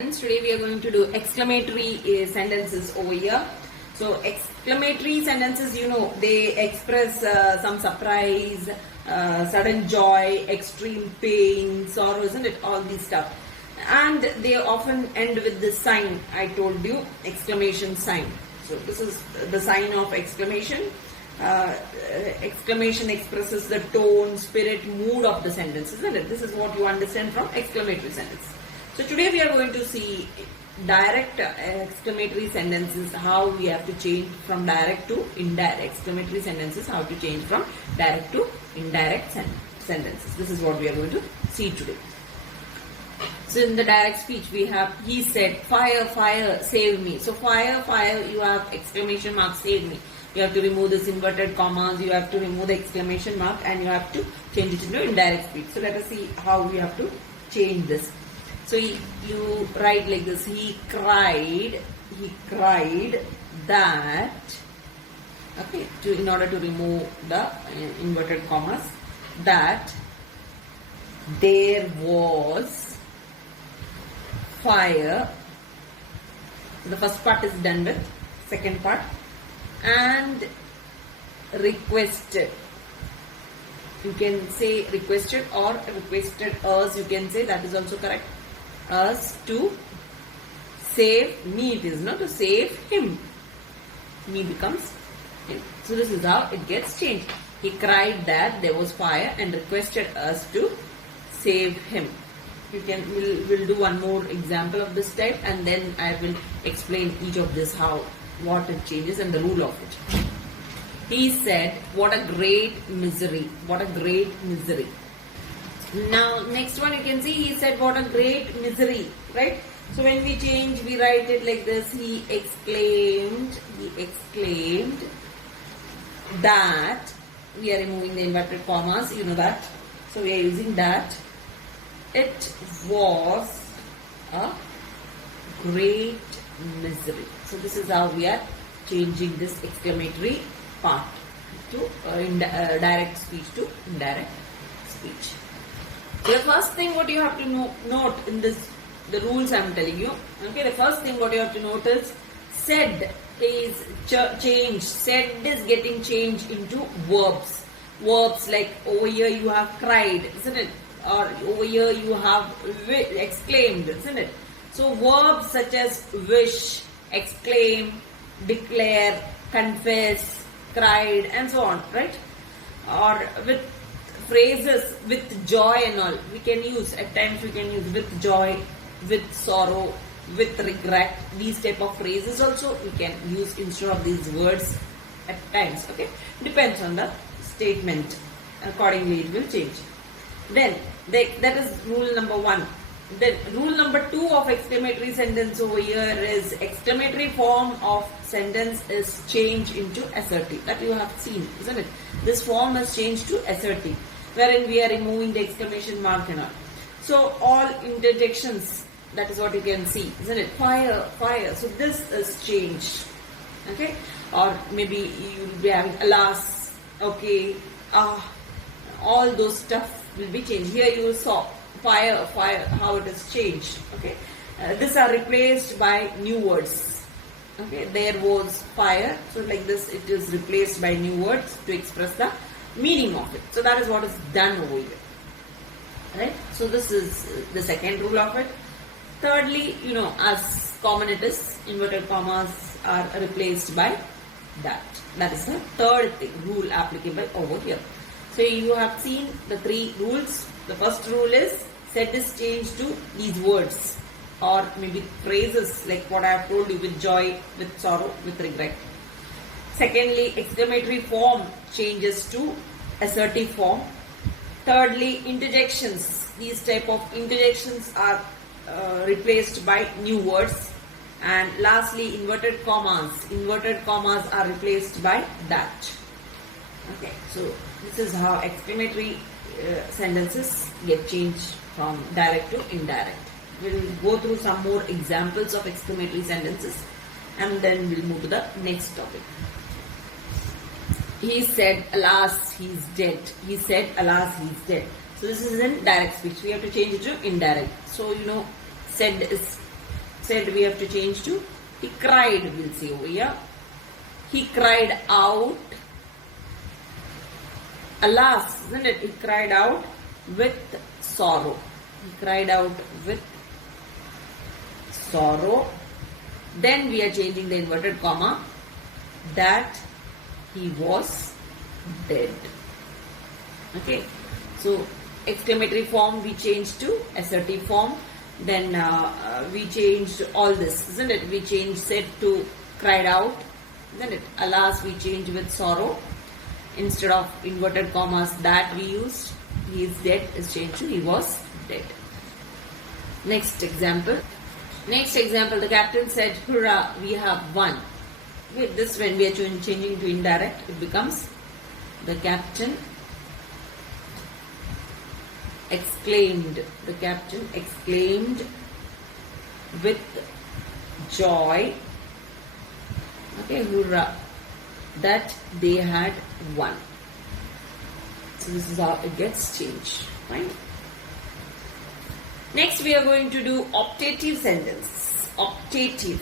Today we are going to do exclamatory sentences over here. So exclamatory sentences, they express some surprise, sudden joy, extreme pain, sorrow, isn't it? All these stuff. And they often end with this sign I told you, exclamation sign. So this is the sign of exclamation. Exclamation expresses the tone, spirit, mood of the sentence, isn't it? This is what you understand from exclamatory sentence. So today we are going to see direct exclamatory sentences, how we have to change from direct to indirect. Exclamatory sentences, how to change from direct to indirect sentences. This is what we are going to see today. So in the direct speech we have, he said, fire, fire, save me. So fire, fire, you have exclamation mark, save me. You have to remove this inverted commas, you have to remove the exclamation mark, and you have to change it into indirect speech. So let us see how we have to change this. So you write like this, he cried that, okay, in order to remove the inverted commas, that there was fire. The first part is done with, second part, and requested. You can say requested or requested us, you can say, that is also correct. Us to save me, it is not to save him. Me becomes him. So this is how it gets changed. He cried that there was fire and requested us to save him. We'll do one more example of this type, and then I will explain each of this, what it changes and the rule of it. He said, what a great misery. What a great misery. Now, next one you can see, he said, what a great misery, right? So when we change, we write it like this, he exclaimed that, we are removing the inverted commas, you know that. So we are using that. It was a great misery. So this is how we are changing this exclamatory part to direct speech to indirect speech. The first thing what you have to note in this, the rules I am telling you, okay, the first thing what you have to note is, said is changed, said is getting changed into verbs. Verbs like over here you have cried, isn't it? Or over here you have exclaimed, isn't it? So verbs such as wish, exclaim, declare, confess, cried, and so on, right? Or with phrases with joy and all, we can use, at times we can use with joy, with sorrow, with regret. These type of phrases also we can use instead of these words at times, okay? Depends on the statement. Accordingly it will change. Then that is rule number 1. Then rule number 2 of exclamatory sentence over here is, exclamatory form of sentence is changed into assertive. That you have seen, isn't it? This form is changed to assertive, wherein we are removing the exclamation mark and all. So all interjections, that is what you can see, isn't it? Fire, fire. So this is changed, okay? Or maybe you will be having alas, okay, all those stuff will be changed. Here you saw fire, fire, how it is changed, okay? These are replaced by new words, okay? There was fire, so like this it is replaced by new words to express the meaning of it. So that is what is done over here, right? So this is the second rule of it. Thirdly, as common it is, inverted commas are replaced by that. That is the third thing, rule applicable over here. So you have seen the 3 rules. The first rule is, said is changed to these words or maybe phrases like what I have told you, with joy, with sorrow, with regret. Secondly, exclamatory form changes to assertive form. Thirdly, interjections. These type of interjections are replaced by new words. And lastly, inverted commas. Inverted commas are replaced by that. Okay, so this is how exclamatory sentences get changed from direct to indirect. We will go through some more examples of exclamatory sentences, and then we'll move to the next topic. He said, alas, he's dead. He said, alas, he's dead. So this is in direct speech. We have to change it to indirect. So, said is said we have to change to he cried, we'll see over here. He cried out. Alas, isn't it? He cried out with sorrow. He cried out with sorrow. Then we are changing the inverted comma. That he was dead. Okay. So, exclamatory form we changed to assertive form. Then we changed all this, isn't it? We changed said to cried out, isn't it? Alas, we changed with sorrow. Instead of inverted commas that we used, he is dead is changed to he was dead. Next example. The captain said, hurrah, we have won. With this, when we are changing to indirect, it becomes the captain exclaimed. The captain exclaimed with joy. Okay, hurrah, that they had won. So this is how it gets changed. Fine. Next we are going to do optative sentences. Optative.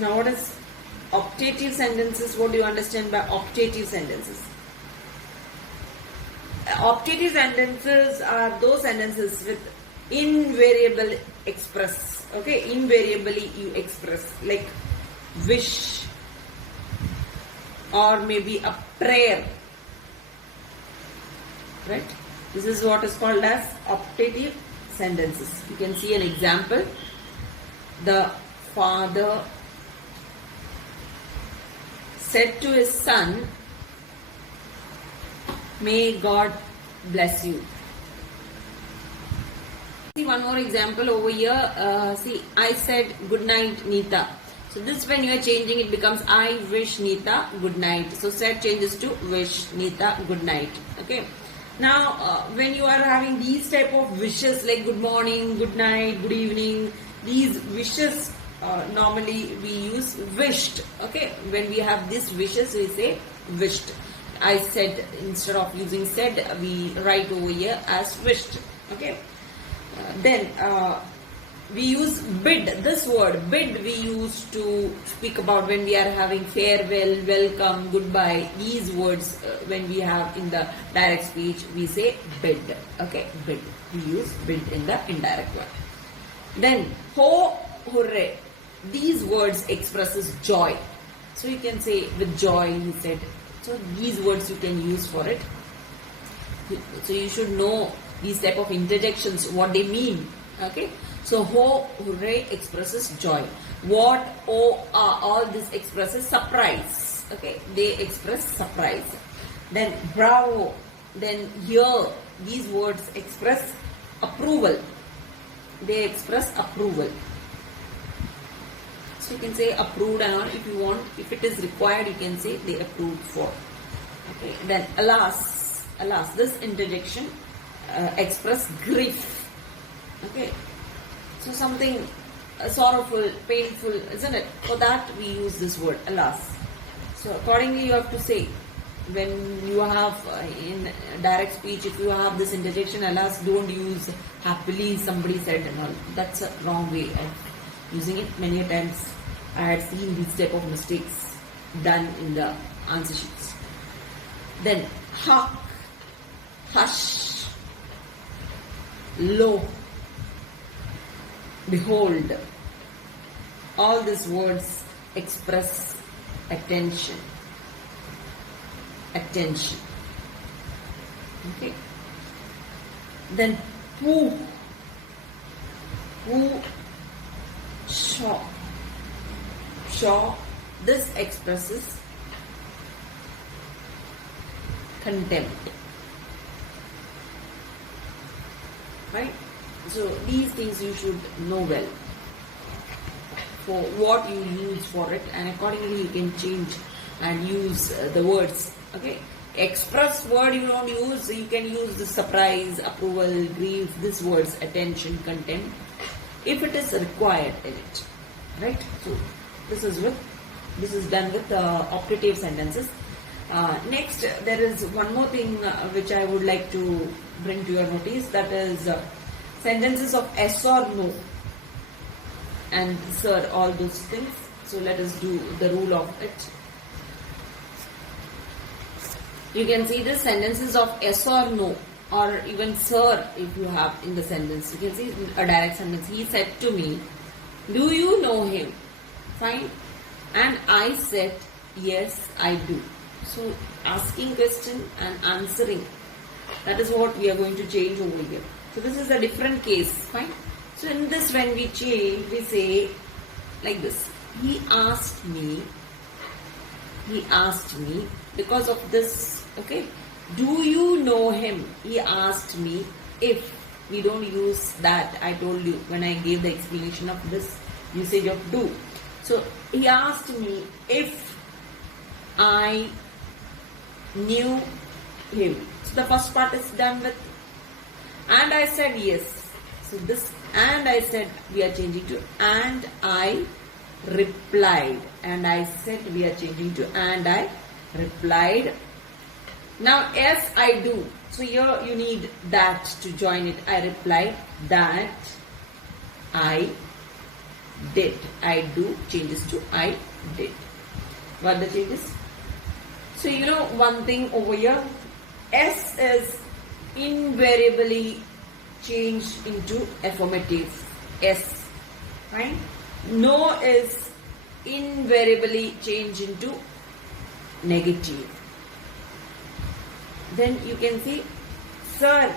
Now what is optative sentences? What do you understand by optative sentences? Optative sentences are those sentences with invariable express. Okay, invariably you express, like wish or maybe a prayer. Right? This is what is called as optative sentences. You can see an example. The father said to his son, may God bless you. See one more example over here. See, I said good night, Nita. So this, when you are changing, it becomes I wish Nita good night. So said changes to wish Nita good night. Okay. Now, when you are having these type of wishes like good morning, good night, good evening, these wishes normally we use wished. Okay. When we have these wishes, we say wished. I said, instead of using said, we write over here as wished. Okay. Then we use bid. This word bid we use to speak about when we are having farewell, welcome, goodbye. These words when we have in the direct speech, we say bid. Okay, bid. We use bid in the indirect one. Then ho, hooray. These words expresses joy. So you can say with joy, he said. So these words you can use for it. So you should know these type of interjections, what they mean. Okay. So ho, hooray expresses joy. What, oh, all this expresses surprise. Okay. They express surprise. Then bravo. Then here, these words express approval. They express approval. So you can say approved, and if you want, if it is required, you can say they approved for. Okay. Then alas, alas, this interjection express grief. Okay. So something sorrowful, painful, isn't it? For that we use this word alas. So accordingly you have to say, when you have in direct speech, if you have this interjection alas, don't use happily somebody said and all. That's a wrong way of using it. Many times I had seen these type of mistakes done in the answer sheets. Then hark, hush, lo, behold. All these words express attention. Attention. Okay. Then who, shaw. Shaw. This expresses contempt. Right? So these things you should know well for what you use for it, and accordingly you can change and use the words. Okay. Express word you don't use, you can use the surprise, approval, grief, these words, attention, contempt, if it is required in it. Right? So this is done with optative sentences. Next, there is one more thing which I would like to bring to your notice, that is sentences of yes or no. and sir, all those things. So let us do the rule of it. You can see the sentences of yes or no, or even sir if you have in the sentence. You can see a direct sentence. He said to me, do you know him? Fine. And I said, yes, I do. So asking question and answering, that is what we are going to change over here. So this is a different case. Fine. So in this, when we change, we say like this. He asked me because of this. Okay. Do you know him? He asked me if. We don't use that. I told you when I gave the explanation of this usage of do. So he asked me if I knew him. So the first part is done with. And I said yes. So this and I said we are changing to and I replied. And I said we are changing to and I replied. Now yes, I do. So here you need that to join it. I replied that I did. I do changes to I did. What the changes? So you know one thing over here. S is invariably changed into affirmative. S. Right? No is invariably changed into negative. Then you can see, sir,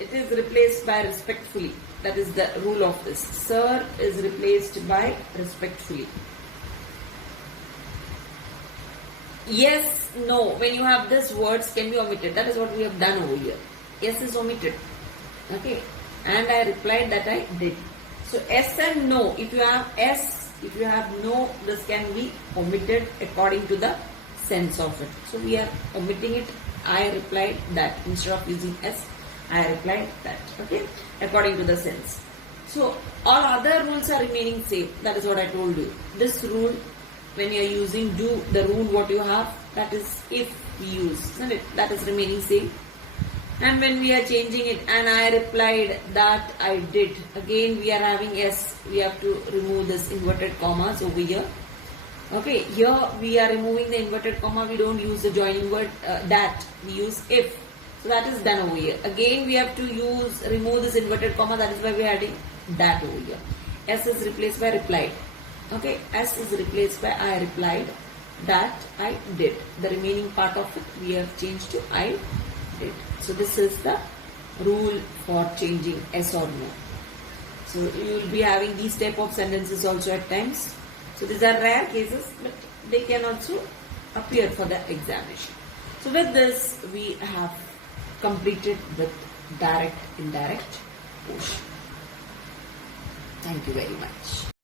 it is replaced by respectfully. That is the rule of this. Sir is replaced by respectfully. Yes, no. When you have these words can be omitted. That is what we have done over here. Yes is omitted. Okay. And I replied that I did. So yes and no. If you have yes, if you have no, this can be omitted according to the sense of it. So we are omitting it. I replied that. Instead of using S, I replied that. Okay. According to the sense. So all other rules are remaining same. That is what I told you. This rule, when you are using do, the rule what you have, that is if we use, isn't it? That is remaining same. And when we are changing it, and I replied that I did. Again we are having S. We have to remove this inverted commas over here. Okay, here we are removing the inverted comma. We don't use the joining word that. We use if. So that is done over here. Again we have to remove this inverted comma. That is why we are adding that over here. S is replaced by replied. Okay, S is replaced by I replied that I did. The remaining part of it we have changed to I did. So this is the rule for changing S or no. So you will be having these type of sentences also at times. So these are rare cases, but they can also appear for the examination. So with this, we have completed with direct, indirect portion. Thank you very much.